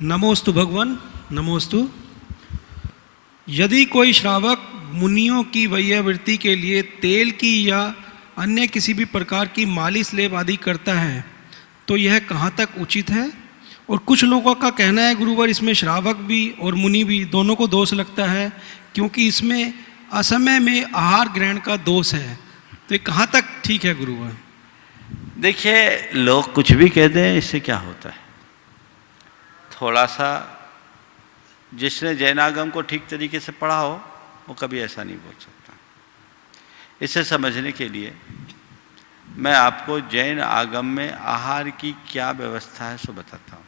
नमोस्तु भगवान, नमोस्तु। यदि कोई श्रावक मुनियों की वैयावृत्ति के लिए तेल की या अन्य किसी भी प्रकार की मालिश लेप आदि करता है तो यह कहाँ तक उचित है? और कुछ लोगों का कहना है गुरुवर, इसमें श्रावक भी और मुनि भी दोनों को दोष लगता है, क्योंकि इसमें असमय में आहार ग्रहण का दोष है। तो ये कहाँ तक ठीक है गुरुवर? देखिए, लोग कुछ भी कह दें, इससे क्या होता है? थोड़ा सा जिसने जैनागम को ठीक तरीके से पढ़ा हो वो कभी ऐसा नहीं बोल सकता। इसे समझने के लिए मैं आपको जैन आगम में आहार की क्या व्यवस्था है सो बताता हूँ।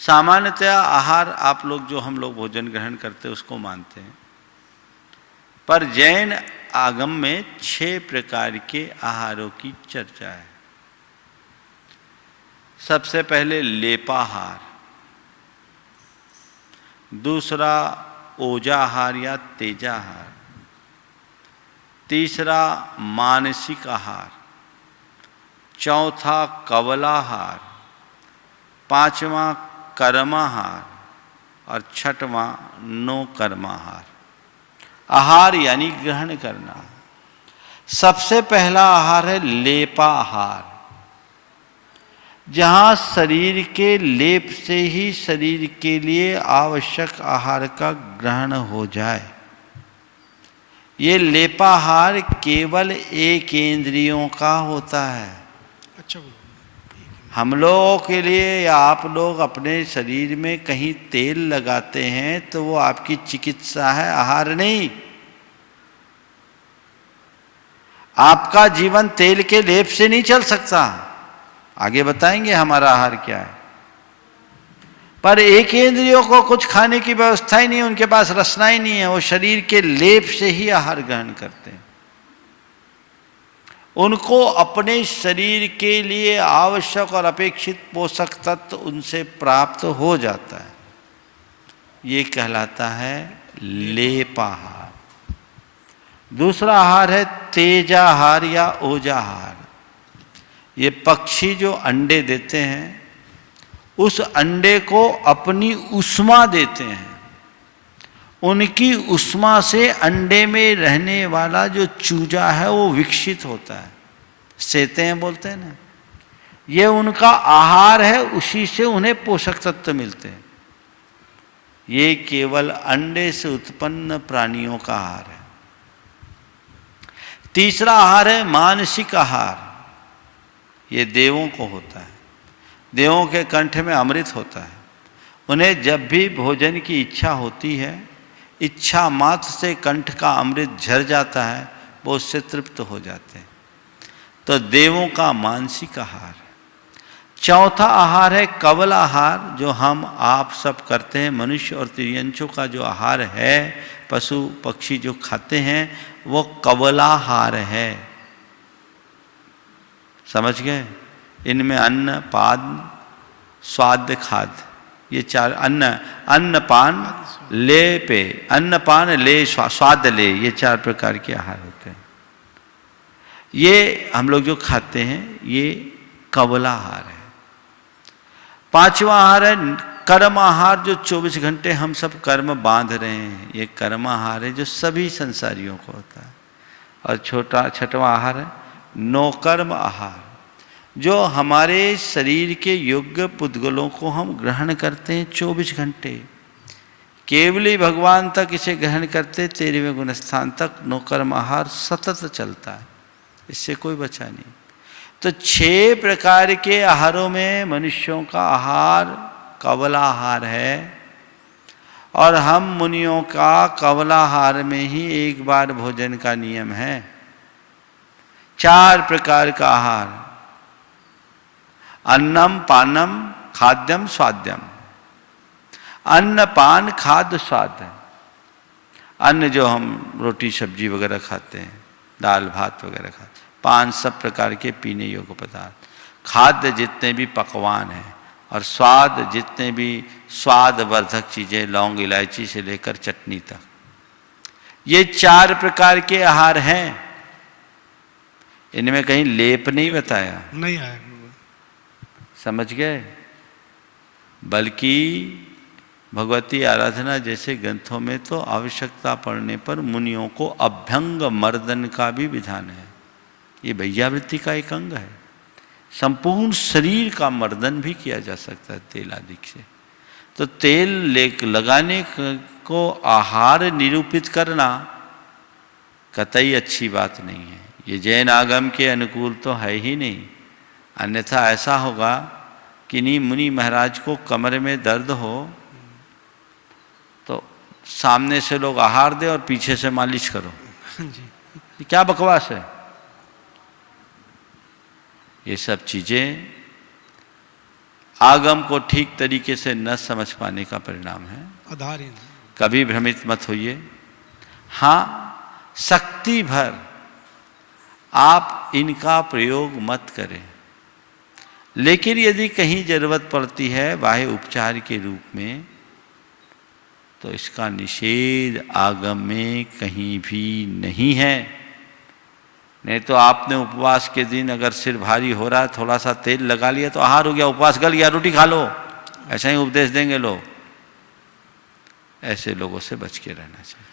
सामान्यतया आहार आप लोग जो हम लोग भोजन ग्रहण करते हैं उसको मानते हैं, पर जैन आगम में 6 प्रकार के आहारों की चर्चा है। सबसे पहले लेपाहार, दूसरा ओजाहार या तेजाहार, तीसरा मानसिक आहार, चौथा कवलाहार, पांचवा कर्माहार और छठवां नो कर्माहार। आहार यानी ग्रहण करना। सबसे पहला आहार है लेपाहार, जहां शरीर के लेप से ही शरीर के लिए आवश्यक आहार का ग्रहण हो जाए। ये लेपाहार केवल एक इंद्रियों का होता है। अच्छा, हम लोगों के लिए या आप लोग अपने शरीर में कहीं तेल लगाते हैं तो वो आपकी चिकित्सा है, आहार नहीं। आपका जीवन तेल के लेप से नहीं चल सकता। आगे बताएंगे हमारा आहार क्या है। पर एक इंद्रियों को कुछ खाने की व्यवस्था ही नहीं है, उनके पास रसना ही नहीं है, वो शरीर के लेप से ही आहार ग्रहण करते हैं। उनको अपने शरीर के लिए आवश्यक और अपेक्षित पोषक तत्व उनसे प्राप्त हो जाता है। ये कहलाता है लेपाहार। दूसरा आहार है तेजाहार या ओजाहार। ये पक्षी जो अंडे देते हैं उस अंडे को अपनी उष्मा देते हैं। उनकी उष्मा से अंडे में रहने वाला जो चूजा है वो विकसित होता है, सेते हैं बोलते हैं ना। ये उनका आहार है, उसी से उन्हें पोषक तत्व मिलते हैं। ये केवल अंडे से उत्पन्न प्राणियों का आहार है। तीसरा आहार है मानसिक आहार। ये देवों को होता है। देवों के कंठ में अमृत होता है। उन्हें जब भी भोजन की इच्छा होती है, इच्छा मात्र से कंठ का अमृत झर जाता है, वो उससे तृप्त हो जाते हैं। तो देवों का मानसिक आहार। चौथा आहार है कवल आहार, जो हम आप सब करते हैं। मनुष्य और तिर्यंचों का जो आहार है, पशु पक्षी जो खाते हैं, वो कवलाहार है। समझ गए? इनमें अन्न पान स्वाद खाद्य, ये 4 अन्न पान ले पे, अन्न पान ले स्वाद ले, ये 4 प्रकार के आहार होते हैं। ये हम लोग जो खाते हैं ये कवलाहार है। पांचवा आहार है कर्म आहार, जो 24 घंटे हम सब कर्म बांध रहे हैं, ये कर्म आहार है जो सभी संसारियों को होता है। और छठवां आहार है नौकर्म आहार, जो हमारे शरीर के योग्य पुद्गलों को हम ग्रहण करते हैं 24 घंटे। केवली भगवान तक इसे ग्रहण करते 13वें गुणस्थान तक नौकर्म आहार सतत चलता है, इससे कोई बचा नहीं। तो 6 प्रकार के आहारों में मनुष्यों का आहार कवलाहार है, और हम मुनियों का कवलाहार में ही एक बार भोजन का नियम है। 4 प्रकार का आहार, अन्नम पानम खाद्यम स्वाद्यम। अन्न पान खाद्य स्वाद। अन्न जो हम रोटी सब्जी वगैरह खाते हैं, दाल भात वगैरह खाते हैं। पान सब प्रकार के पीने योग्य पदार्थ। खाद्य जितने भी पकवान हैं, और स्वाद जितने भी स्वादवर्धक चीज़ें, लौंग इलायची से लेकर चटनी तक, ये 4 प्रकार के आहार हैं। इनमें कहीं लेप नहीं बताया, नहीं आया। समझ गए? बल्कि भगवती आराधना जैसे ग्रंथों में तो आवश्यकता पड़ने पर मुनियों को अभ्यंग मर्दन का भी विधान है। ये वैयावृत्ति का एक अंग है। संपूर्ण शरीर का मर्दन भी किया जा सकता है तेल आदि से। तो तेल लगाने को आहार निरूपित करना कतई अच्छी बात नहीं है। ये जैन आगम के अनुकूल तो है ही नहीं। अन्यथा ऐसा होगा कि नहीं, मुनि महाराज को कमर में दर्द हो तो सामने से लोग आहार दे और पीछे से मालिश करो। ये क्या बकवास है। ये सब चीजें आगम को ठीक तरीके से न समझ पाने का परिणाम है। आधार कभी भ्रमित मत होइए। हाँ, शक्ति भर आप इनका प्रयोग मत करें, लेकिन यदि कहीं जरूरत पड़ती है बाह्य उपचार के रूप में तो इसका निषेध आगम में कहीं भी नहीं है। नहीं तो आपने उपवास के दिन अगर सिर भारी हो रहा है, थोड़ा सा तेल लगा लिया तो आहार हो गया, उपवास गल गया, रोटी खा लो, ऐसा ही उपदेश देंगे लोग। ऐसे लोगों से बच के रहना चाहिए।